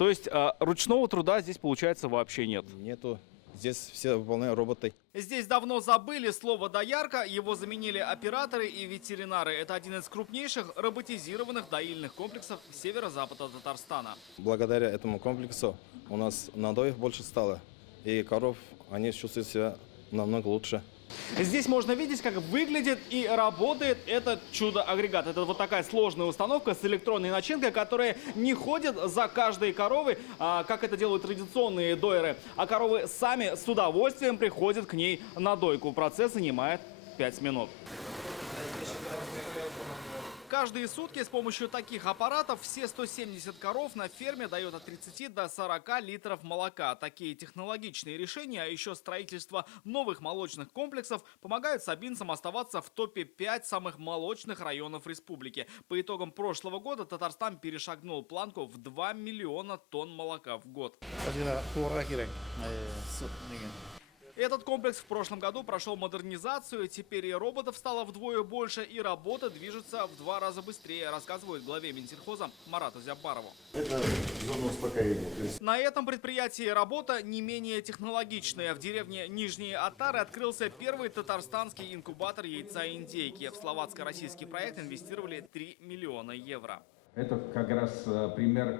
То есть ручного труда здесь, получается, вообще нет? Нету. Здесь все выполняют роботы. Здесь давно забыли слово «доярка», его заменили операторы и ветеринары. Это один из крупнейших роботизированных доильных комплексов северо-запада Татарстана. Благодаря этому комплексу у нас надоев больше стало. И коров, они чувствуют себя намного лучше. Здесь можно видеть, как выглядит и работает этот чудо-агрегат. Это вот такая сложная установка с электронной начинкой, которая не ходит за каждой коровой, как это делают традиционные дойеры, а коровы сами с удовольствием приходят к ней на дойку. Процесс занимает 5 минут. Каждые сутки с помощью таких аппаратов все 170 коров на ферме дают от 30 до 40 литров молока. Такие технологичные решения, а еще строительство новых молочных комплексов помогают сабинцам оставаться в топе 5 самых молочных районов республики. По итогам прошлого года Татарстан перешагнул планку в 2 миллиона тонн молока в год. Этот комплекс в прошлом году прошел модернизацию, теперь и роботов стало вдвое больше, и работа движется в 2 раза быстрее, рассказывает главе Минсельхоза Марату Зяббарову. Это зона успокоения. На этом предприятии работа не менее технологичная. В деревне Нижние Отары открылся первый татарстанский инкубатор яйца и индейки. В словацко-российский проект инвестировали 3 миллиона евро. Это как раз пример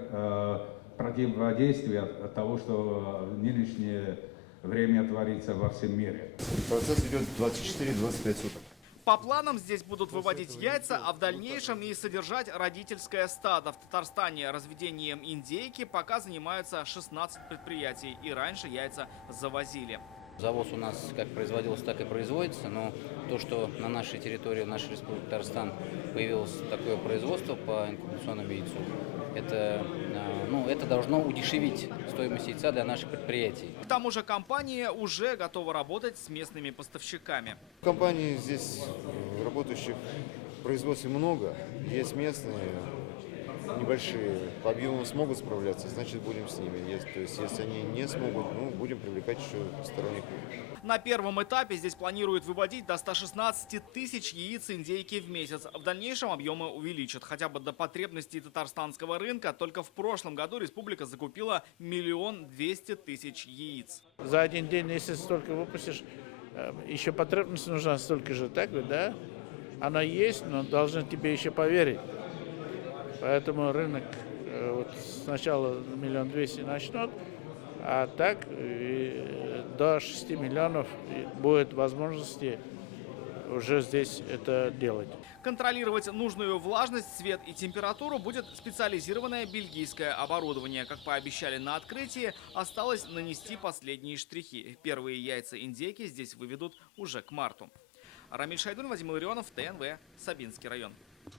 противодействия того, что нынешнее время творится во всем мире. Процесс идет 24-25 суток. По планам здесь будут выводить яйца, а в дальнейшем и содержать родительское стадо. В Татарстане разведением индейки пока занимаются 16 предприятий, и раньше яйца завозили. Завоз у нас как производился, так и производится, но то, что на нашей территории, в нашей республике Татарстан появилось такое производство по инкубационному яйцу, это должно удешевить стоимость яйца для наших предприятий. К тому же компания уже готова работать с местными поставщиками. Компаний здесь работающих в производстве много, есть местные, небольшие, по объему смогут справляться, значит будем с ними. То есть если они не смогут, будем привлекать еще сторонних. На первом этапе здесь планируют выводить до 116 тысяч яиц индейки в месяц. В дальнейшем объемы увеличат хотя бы до потребностей татарстанского рынка. Только в прошлом году республика закупила 1 200 000 яиц. За один день, если столько выпустишь, еще потребность нужна столько же, так ведь, да? Она есть, но должны тебе еще поверить. Поэтому рынок сначала 1 200 000 начнет, а так до 6 миллионов будет возможности уже здесь это делать. Контролировать нужную влажность, цвет и температуру будет специализированное бельгийское оборудование. Как пообещали на открытии, осталось нанести последние штрихи. Первые яйца индейки здесь выведут уже к марту. Рамиль Шайдун, Вадим Илларионов, ТНВ, Сабинский район.